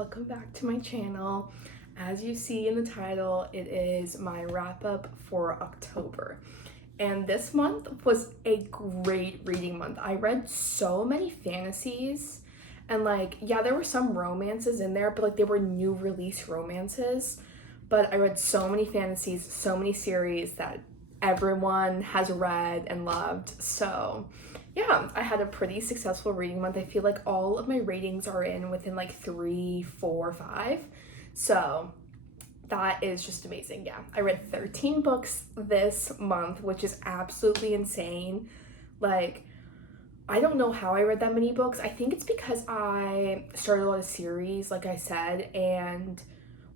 welcome back to my channel. As you see in the title, it is my wrap up for October. And this month was a great reading month. I read so many fantasies and there were some romances in there, but they were new release romances. But I read so many fantasies, so many series that everyone has read and loved. So yeah, I had a pretty successful reading month. I feel like all of my ratings are in within 3, 4, 5. So that is just amazing. Yeah, I read 13 books this month, which is absolutely insane. I don't know how I read that many books. I think it's because I started a lot of series, like I said, and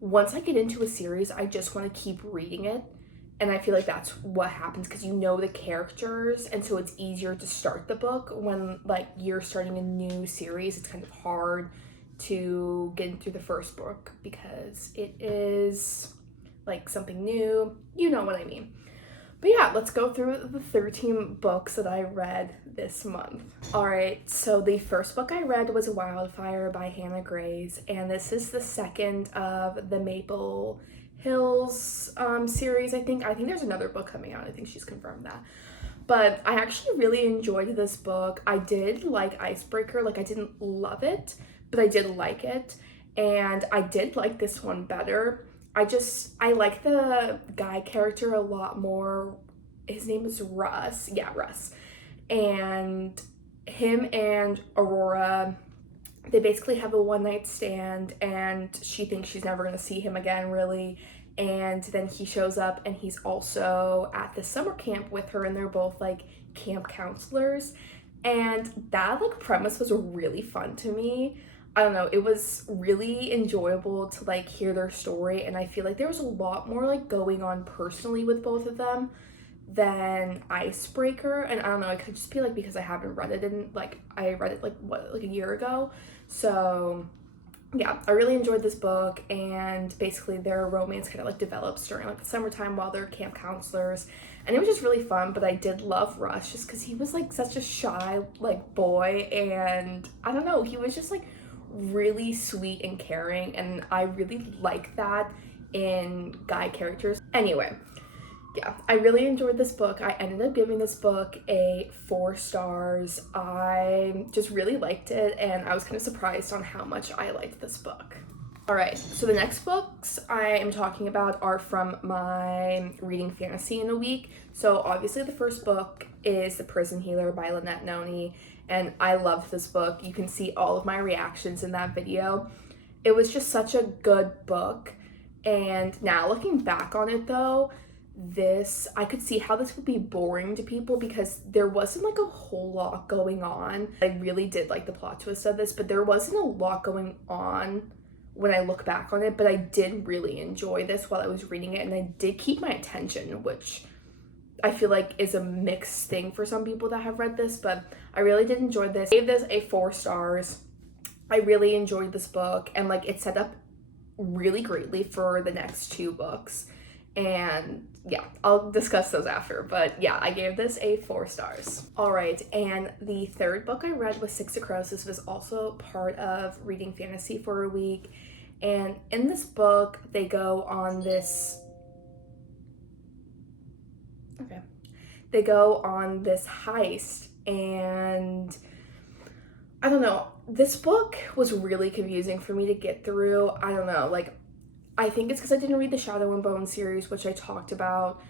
once I get into a series, I just want to keep reading it. And I feel like that's what happens because you know the characters, and so it's easier to start the book. When you're starting a new series, it's kind of hard to get into the first book because it is something new. You know what I mean. But yeah, let's go through the 13 books that I read this month. All right, so the first book I read was Wildfire by Hannah Grace, and this is the second of the Maple Hills series. I think there's another book coming out. I think she's confirmed that. But I actually really enjoyed this book. I did like Icebreaker. I didn't love it, but I did like it. And I did like this one better. I like the guy character a lot more. His name is Russ. Yeah, Russ. And him and Aurora, they basically have a one-night stand, and she thinks she's never going to see him again, really. And then he shows up, and he's also at the summer camp with her, and they're both camp counselors. And that premise was really fun to me. I don't know, it was really enjoyable to hear their story, and I feel there was a lot more going on personally with both of them than Icebreaker. And I don't know, it could just be because I haven't read it, and I read it a year ago. So yeah, I really enjoyed this book, and basically their romance kind of develops during the summertime while they're camp counselors, and it was just really fun. But I did love Rush just because he was such a shy boy, and I don't know, he was just really sweet and caring, and I really like that in guy characters. Anyway, yeah, I really enjoyed this book. I ended up giving this book a 4 stars. I just really liked it, and I was kind of surprised on how much I liked this book. All right, so the next books I am talking about are from my reading fantasy in a week. So obviously the first book is The Prison Healer by Lynette Noni, and I loved this book. You can see all of my reactions in that video. It was just such a good book, and now looking back on it though, I could see how this would be boring to people because there wasn't a whole lot going on. I really did like the plot twist of this, but there wasn't a lot going on when I look back on it. But I did really enjoy this while I was reading it, and I did keep my attention, which I feel is a mixed thing for some people that have read this, but I really did enjoy this. I gave this a 4 stars. I really enjoyed this book, and it set up really greatly for the next 2 books. And yeah, I'll discuss those after, but yeah, I gave this a 4 stars. All right, and the third book I read was Six of Crows. This was also part of reading fantasy for a week, and in this book, they go on this heist, and I don't know, this book was really confusing for me to get through. I don't know, I think it's because I didn't read the Shadow and Bone series, which I talked about,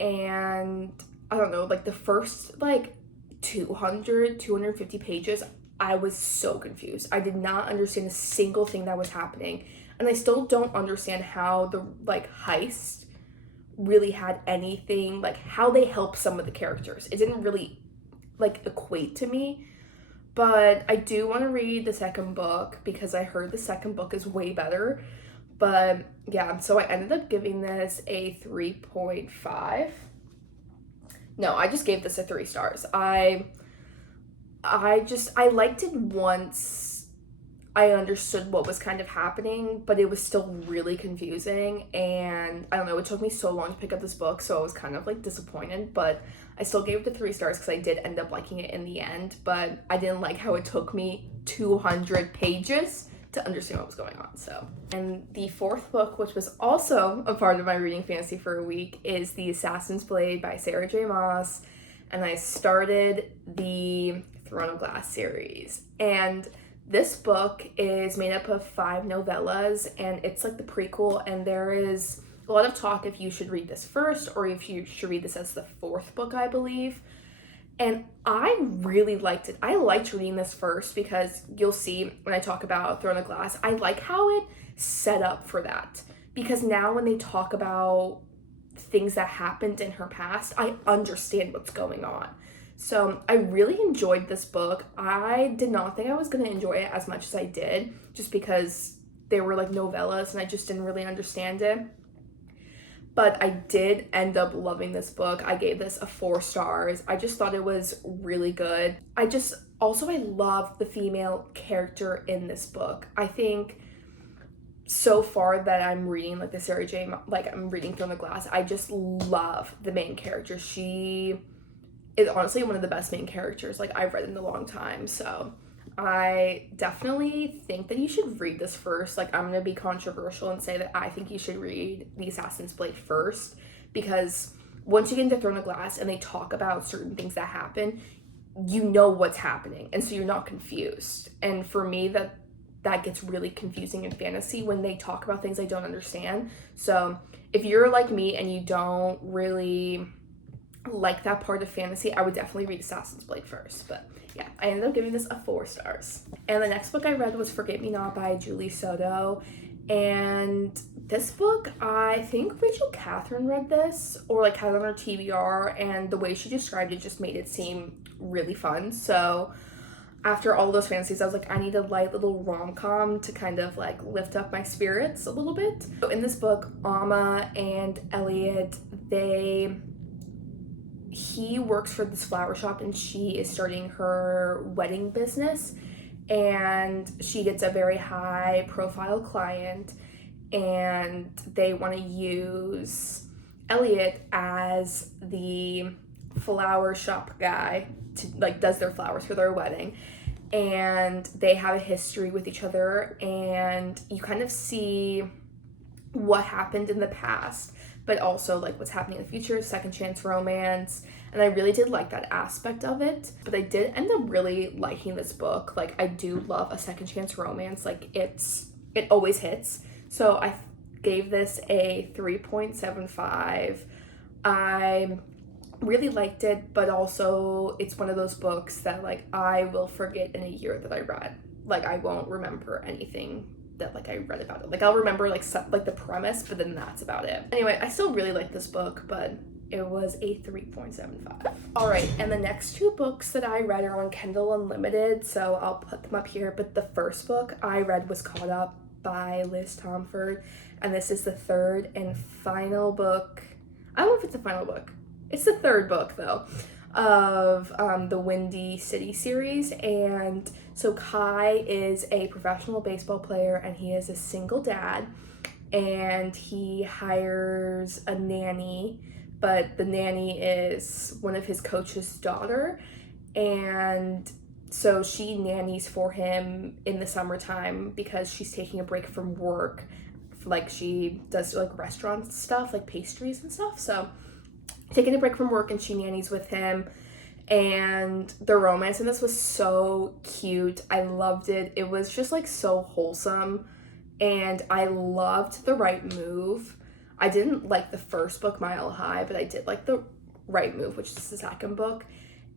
and I don't know, the first 250 pages, I was so confused. I did not understand a single thing that was happening, and I still don't understand how the heist really had anything, how they help some of the characters. It didn't really equate to me. But I do want to read the second book because I heard the second book is way better. But yeah, so I ended up giving this a 3.5. No, I just gave this a 3 stars. I liked it once I understood what was kind of happening, but it was still really confusing, and I don't know, it took me so long to pick up this book, so I was kind of disappointed, but I still gave it the 3 stars because I did end up liking it in the end. But I didn't like how it took me 200 pages to to understand what was going on. So, and the fourth book, which was also a part of my reading fantasy for a week, is The Assassin's Blade by Sarah J. Maas. And I started the Throne of Glass series. And this book is made up of 5 novellas, and it's like the prequel, and there is a lot of talk if you should read this first or if you should read this as the 4th book, I believe. And I really liked it. I liked reading this first because you'll see when I talk about Throne of Glass, I like how it set up for that. Because now when they talk about things that happened in her past, I understand what's going on. So I really enjoyed this book. I did not think I was going to enjoy it as much as I did, just because they were like novellas and I just didn't really understand it. But I did end up loving this book. I gave this a 4 stars. I just thought it was really good. I love the female character in this book. I think so far that I'm reading like the Sarah J, like I'm reading Throne of Glass, I just love the main character. She is honestly one of the best main characters like I've read in a long time. So I definitely think that you should read this first. Like, I'm going to be controversial and say that I think you should read The Assassin's Blade first, because once you get into Throne of Glass and they talk about certain things that happen, you know what's happening, and so you're not confused. And for me, that gets really confusing in fantasy when they talk about things I don't understand. So if you're like me and you don't really like that part of fantasy, I would definitely read Assassin's Blade first. But yeah, I ended up giving this a 4 stars. And the next book I read was Forget Me Not by Julie Soto. And this book, I think Rachel Catherine read this, or like had it on her TBR, and the way she described it just made it seem really fun. So after all those fantasies, I was like, I need a light little rom-com to kind of like lift up my spirits a little bit. So in this book, Amma and Elliot, he works for this flower shop and she is starting her wedding business, and she gets a very high profile client, and they want to use Elliot as the flower shop guy to like does their flowers for their wedding. And they have a history with each other, and you kind of see what happened in the past, but also like what's happening in the future, second chance romance. And I really did like that aspect of it. But I did end up really liking this book. Like, I do love a second chance romance. Like, it always hits. So I gave this a 3.75. I really liked it, but also it's one of those books that like I will forget in a year that I read. Like, I won't remember anything that like I read about it. Like, I'll remember like the premise, but then that's about it. Anyway, I still really like this book, but it was a 3.75. All right, and the next 2 books that I read are on Kindle Unlimited, so I'll put them up here. But the first book I read was Caught Up by Liz Tomford, and this is the 3rd and final book. I don't know if it's the final book. It's the 3rd book though of the Windy City series. And so Kai is a professional baseball player, and he is a single dad, and he hires a nanny, but the nanny is one of his coach's daughter, and so she nannies for him in the summertime because she's taking a break from work. Like, she does like restaurant stuff, like pastries and stuff, so taking a break from work, and she nannies with him. And the romance in this was so cute. I loved it. It was just like so wholesome, and I loved The Right Move. I didn't like the first book, Mile High, but I did like The Right Move, which is the second book.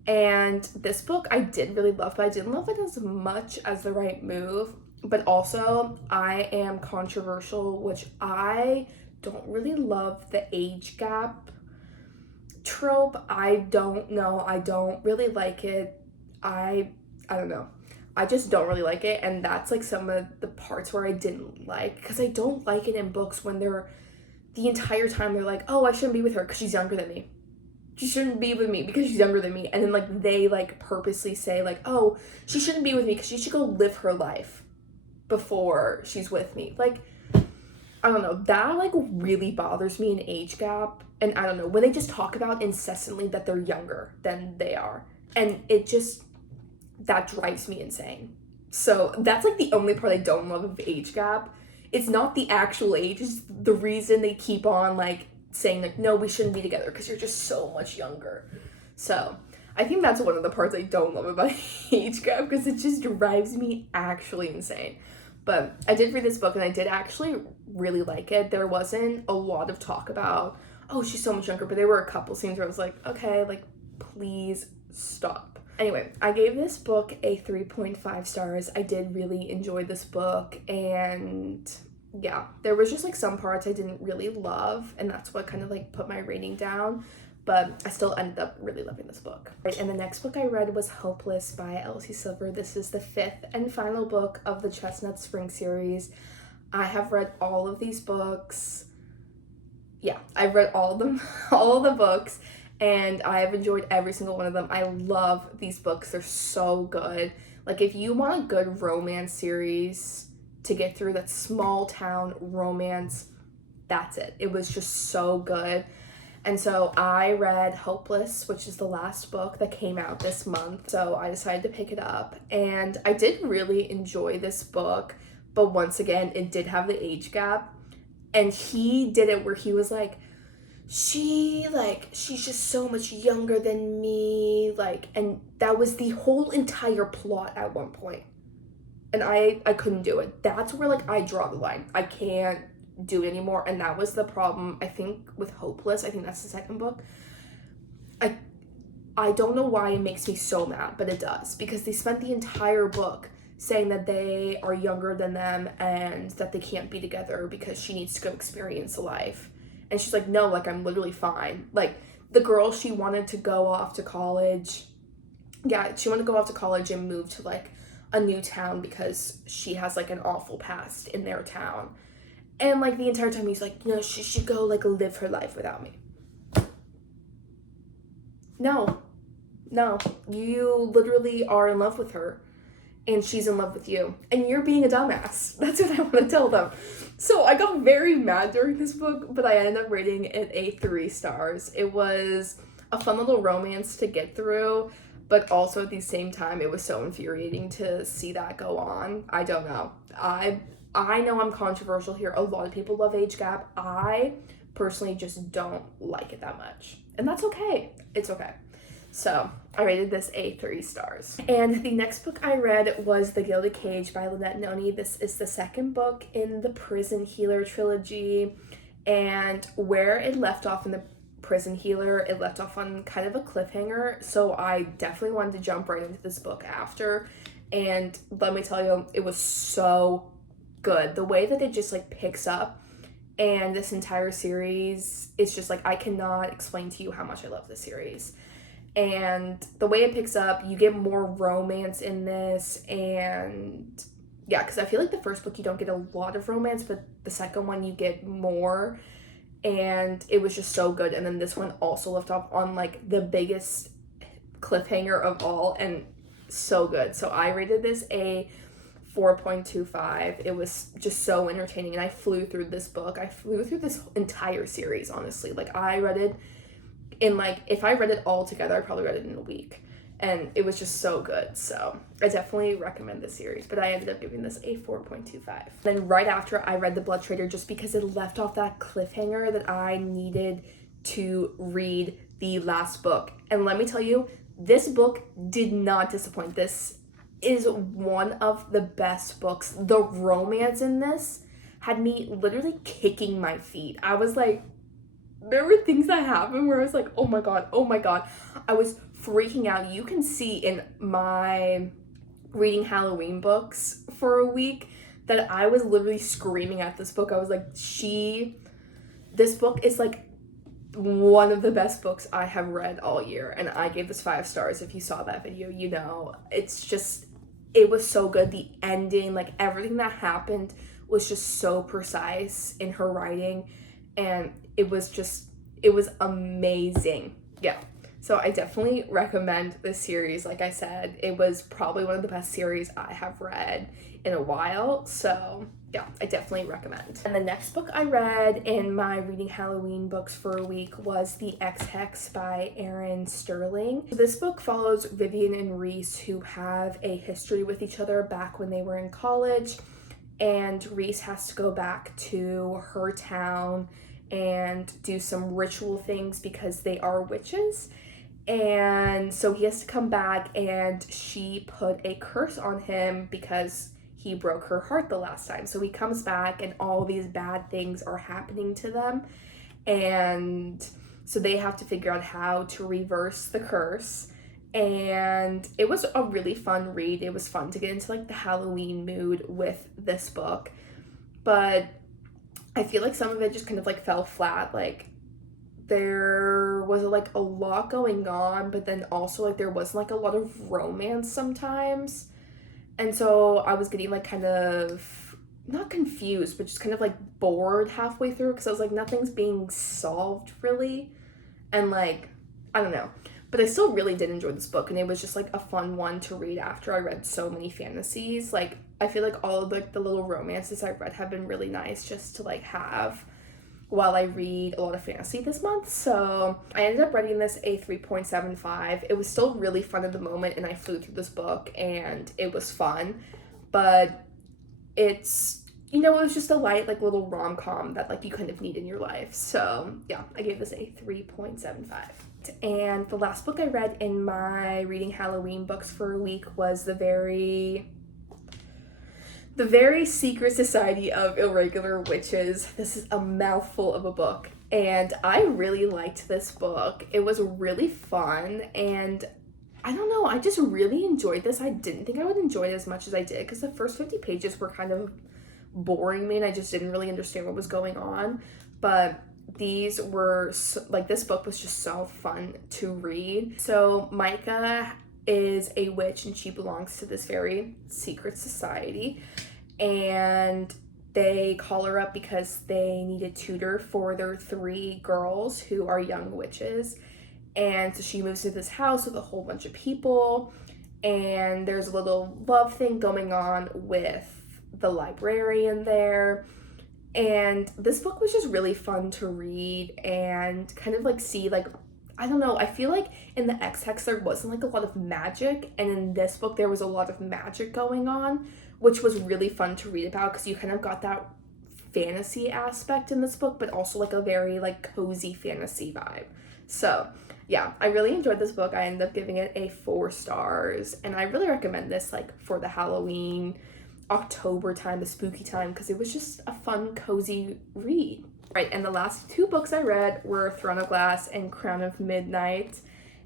And this book I did really love, but I didn't love it as much as The Right Move. But also, I am controversial, which I don't really love the age gap trope. I don't know. I don't really like it. I don't know. I just don't really like it. And that's like some of the parts where I didn't like, because I don't like it in books when they're the entire time they're like, oh, I shouldn't be with her because she's younger than me. She shouldn't be with me because she's younger than me. And then like they like purposely say like, oh, she shouldn't be with me because she should go live her life before she's with me. Like, I don't know, that like really bothers me, an age gap. And I don't know, when they just talk about incessantly that they're younger than they are, and it just, that drives me insane. So that's like the only part I don't love of age gap. It's not the actual age, it's the reason they keep on like saying like, no, we shouldn't be together because you're just so much younger. So I think that's one of the parts I don't love about age gap, because it just drives me actually insane. But I did read this book and I did actually really like it. There wasn't a lot of talk about, oh, she's so much younger, but there were a couple scenes where I was like, okay, like, please stop. Anyway, I gave this book a 3.5 stars. I did really enjoy this book, and yeah, there was just like some parts I didn't really love, and that's what kind of like put my rating down, but I still ended up really loving this book. Right, and the next book I read was Hopeless by Elsie Silver. This is the 5th and final book of the Chestnut Spring series. I have read all of these books. Yeah, I've read all of them, all of the books, and I have enjoyed every single one of them. I love these books. They're so good. Like, if you want a good romance series to get through, that small town romance, that's it. It was just so good. And so I read Hopeless, which is the last book that came out this month. So I decided to pick it up, and I did really enjoy this book. But once again, it did have the age gap. And he did it where he was like, she's just so much younger than me. Like, and that was the whole entire plot at one point. And I couldn't do it. That's where, like, I draw the line. I can't do it anymore. And that was the problem, I think, with Hopeless. I think that's the second book. I don't know why it makes me so mad, but it does. Because they spent the entire book saying that they are younger than them and that they can't be together because she needs to go experience life. And she's like, no, like, I'm literally fine. Like, the girl, she wanted to go off to college. Yeah, she wanted to go off to college and move to, like, a new town because she has, like, an awful past in their town. And, like, the entire time he's like, no, she should go, like, live her life without me. No, you literally are in love with her. And she's in love with you, and you're being a dumbass. That's what I want to tell them. So I got very mad during this book, but I ended up rating it a 3 stars. It was a fun little romance to get through, but also at the same time, it was so infuriating to see that go on. I don't know. I know I'm controversial here. A lot of people love age gap. I personally just don't like it that much, and that's okay. It's okay. So I rated this a 3 stars. And the next book I read was The Gilded Cage by Lynette Noni. This is the second book in the Prison Healer trilogy. And where it left off in the Prison Healer, it left off on kind of a cliffhanger. So I definitely wanted to jump right into this book after. And let me tell you, it was so good. The way that it just like picks up, and this entire series, it's just like, I cannot explain to you how much I love this series. And the way it picks up, you get more romance in this, and yeah, because I feel like the first book you don't get a lot of romance, but the second one you get more, and it was just so good. And then this one also left off on like the biggest cliffhanger of all, and so good. So I rated this a 4.25. It was just so entertaining, and I flew through this book. I flew through this entire series, honestly. Like, I read it in, like, if I read it all together, I probably read it in a week. And it was just so good. So I definitely recommend this series. But I ended up giving this a 4.25. Then right after, I read The Blood Trader just because it left off that cliffhanger that I needed to read the last book. And let me tell you, this book did not disappoint. This is one of the best books. The romance in this had me literally kicking my feet. I was like, there were things that happened where I was like, oh my god. I was freaking out. You can see in my reading Halloween books for a week that I was literally screaming at this book. I was like, this book is like one of the best books I have read all year, and I gave this 5 stars. If you saw that video, you know, it was so good. The ending, like, everything that happened was just so precise in her writing, and it was amazing. Yeah. So I definitely recommend this series. Like I said, it was probably one of the best series I have read in a while. So yeah, I definitely recommend. And the next book I read in my Reading Halloween books for a week was The Ex-Hex by Erin Sterling. This book follows Vivian and Reese, who have a history with each other back when they were in college. And Reese has to go back to her town and do some ritual things because they are witches. And so he has to come back, and she put a curse on him because he broke her heart the last time. So he comes back and all these bad things are happening to them. And so they have to figure out how to reverse the curse. And it was a really fun read. It was fun to get into like the Halloween mood with this book. But I feel like some of it just kind of like fell flat. Like there was like a lot going on, but then also like there wasn't like a lot of romance sometimes. And so I was getting like kind of not confused, but just kind of like bored halfway through because I was like, nothing's being solved really. And like, I don't know. But I still really did enjoy this book, and it was just like a fun one to read after I read so many fantasies. Like I feel like all of like the little romances I've read have been really nice just to like have while I read a lot of fantasy this month. So I ended up rating this a 3.75. It was still really fun at the moment, and I flew through this book and it was fun, but it's, you know, it was just a light like little rom-com that like you kind of need in your life. So yeah, I gave this a 3.75. And the last book I read in my Reading Halloween books for a week was the very Secret Society of Irregular Witches. This is a mouthful of a book, and I really liked this book. It was really fun, and I don't know, I just really enjoyed this. I didn't think I would enjoy it as much as I did because the first 50 pages were kind of boring me, and I just didn't really understand what was going on. But these were like, this book was just so fun to read. So Micah is a witch, and she belongs to this very secret society, and they call her up because they need a tutor for their 3 girls who are young witches. And so she moves to this house with a whole bunch of people, and there's a little love thing going on with the librarian there. And this book was just really fun to read and kind of like see, like, I don't know, I feel like in the Ex-Hex there wasn't like a lot of magic, and in this book there was a lot of magic going on, which was really fun to read about because you kind of got that fantasy aspect in this book, but also like a very like cozy fantasy vibe. So yeah, I really enjoyed this book. I ended up giving it a 4 stars, and I really recommend this like for the Halloween, October time, the spooky time, because it was just a fun, cozy read. Right, and the last 2 books I read were Throne of Glass and Crown of Midnight,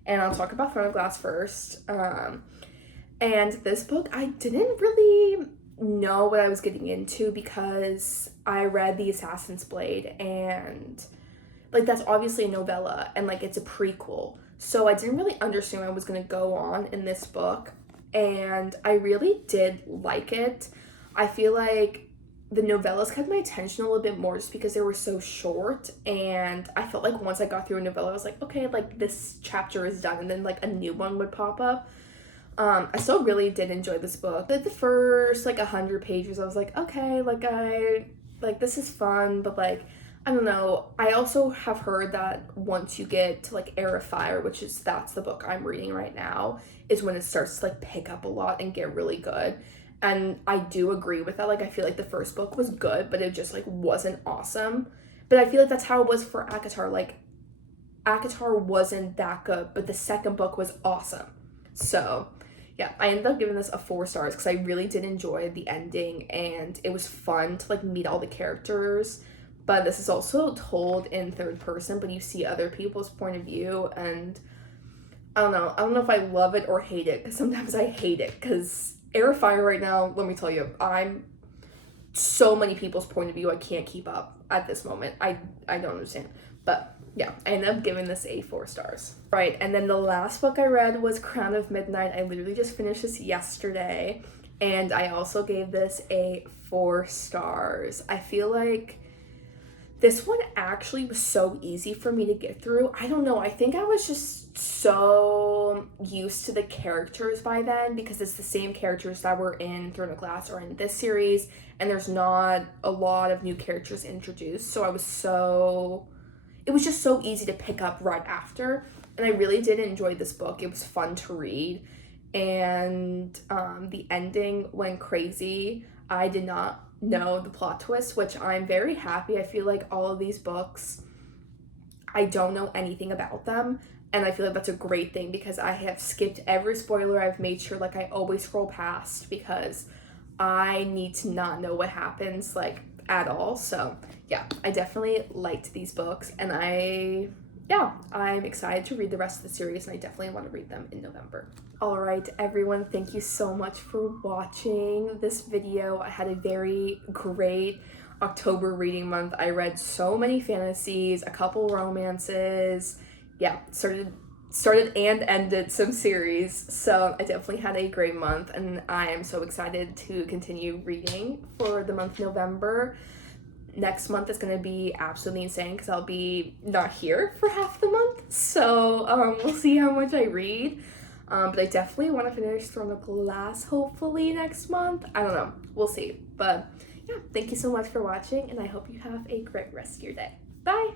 and I'll talk about Throne of Glass first. And this book, I didn't really know what I was getting into because I read The Assassin's Blade, and like that's obviously a novella, and like it's a prequel, so I didn't really understand what was going to go on in this book, and I really did like it. I feel like the novellas kept my attention a little bit more just because they were so short, and I felt like once I got through a novella I was like, okay, like this chapter is done, and then like a new one would pop up. I still really did enjoy this book. Like the first like 100 pages I was like, okay, like this is fun, but like I don't know. I also have heard that once you get to like Heir of Fire, that's the book I'm reading right now, is when it starts to like pick up a lot and get really good. And I do agree with that. Like I feel like the first book was good, but it just like wasn't awesome. But I feel like that's how it was for ACOTAR. Like ACOTAR wasn't that good, but the second book was awesome. So yeah, I ended up giving this a 4 stars because I really did enjoy the ending, and it was fun to like meet all the characters. But this is also told in third person, but you see other people's point of view, and I don't know if I love it or hate it, because sometimes I hate it, because Heir of Fire right now, let me tell you, I'm so many people's point of view, I can't keep up at this moment. I don't understand. But yeah, I ended up giving this a 4 stars. Right, and then the last book I read was Crown of Midnight. I literally just finished this yesterday, and I also gave this a 4 stars. I feel like This one actually was so easy for me to get through. I don't know. I think I was just so used to the characters by then because it's the same characters that were in Throne of Glass or in this series, and there's not a lot of new characters introduced. So it was just so easy to pick up right after. And I really did enjoy this book. It was fun to read. And the ending went crazy. I did not know the plot twist, which I'm very happy. I feel like all of these books, I don't know anything about them, and I feel like that's a great thing because I have skipped every spoiler. I've made sure like I always scroll past because I need to not know what happens like at all. So yeah, I definitely liked these books, and I'm excited to read the rest of the series, and I definitely want to read them in November. All right, everyone, thank you so much for watching this video. I had a very great October reading month. I read so many fantasies, a couple romances, started and ended some series. So I definitely had a great month, and I am so excited to continue reading for the month of November. Next month is going to be absolutely insane because I'll be not here for half the month. So we'll see how much I read. But I definitely want to finish Throne of Glass hopefully next month. I don't know. We'll see. But yeah, thank you so much for watching, and I hope you have a great rest of your day. Bye!